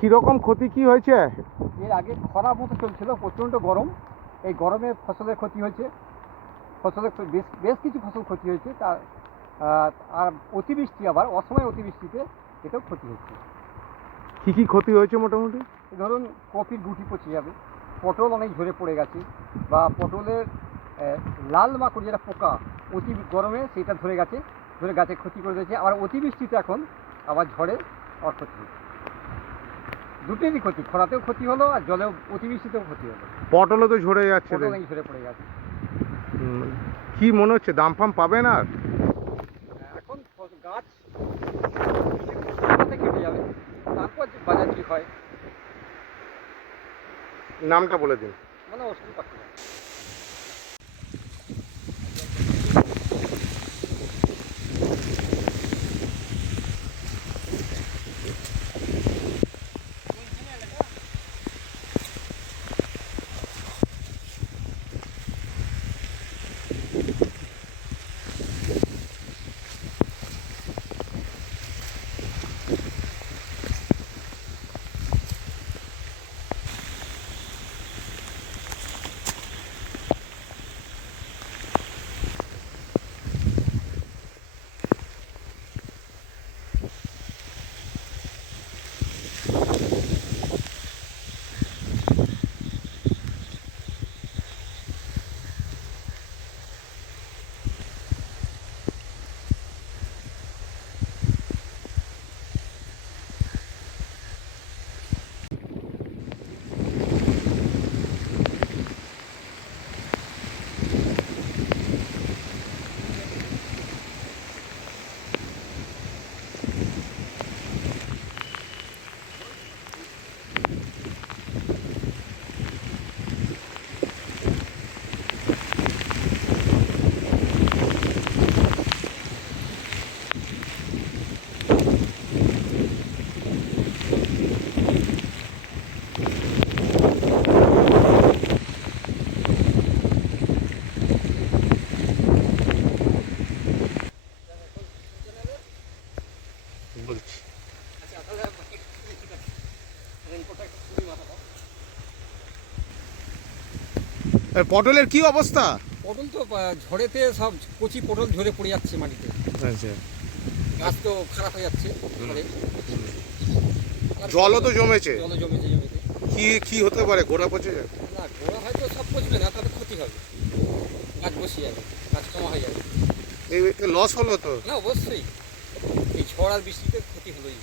কিরকম ক্ষতি কি হয়েছে? এর আগে খরা মতো চলছিল, প্রচণ্ড গরম। এই গরমে ফসলের ক্ষতি হয়েছে, ফসলের বেশ কিছু ফসল ক্ষতি হয়েছে। তার আর অতিবৃষ্টি, আবার অসময় অতিবৃষ্টিতে এটাও ক্ষতি হচ্ছে। কি ক্ষতি হয়েছে মোটামুটি? ধরুন কপির গুটি পচে যাবে, পটল অনেক ঝরে পড়ে গেছে, বা পটলের লাল মাকড় যেটা পোকা অতি গরমে সেটা ধরে গাছে ক্ষতি করে দিয়েছে। আবার অতিবৃষ্টিতে এখন আবার ঝড়ে আবার ক্ষতি হচ্ছে। দুটোরই ক্ষতি, খরাতেও ক্ষতি হলো আর জলেও অতিবৃষ্টিতেও ক্ষতি হলো। পটলও তো ঝরে যাচ্ছে, পটল অনেক ঝরে পড়ে গেছে। কি মনে হচ্ছে দাম ফাম পাবেন? আর এখন গাছ কেটে যাবে, তারপর বাজার কি হয়। নামটা বলে দিন। মানে অষ্টম পাখি। পটলের কি অবস্থা? পটল তো ঝড়েতে সব কচি পটল ঝরে পড়ে যাচ্ছে মাটিতে। আচ্ছা, গাছ তো খারাপ হয়ে যাচ্ছে। জলও তো জমেছে। জমিতে কি হতে পারে? গোড়া পচে যাবে? না, গোড়া হয়তো সব পচবে না, তাতে ক্ষতি হবে, গাছ বসে যাবে, গাছ কমা হয়ে যাবে। এই লস হলো তো। না, অবশ্যই এই ঝড় আর বৃষ্টিতে ক্ষতি হলোই।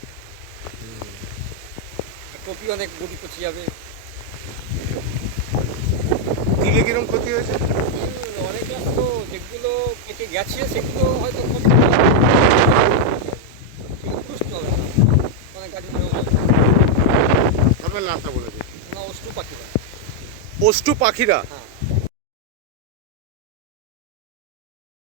কপি অনেক গুটি পচে যাবে। তিলে কিরকম ক্ষতি হয়েছে? অনেক গাছ তো যেগুলো কেটে গেছে সেগুলো হয়তো পুষ্ট হবে না, অনেক গাছ মরে যাবে। আপনার নামটা বলে দিন। না, অষ্টু পাখিরা। পষ্টু পাখিরা। হ্যাঁ।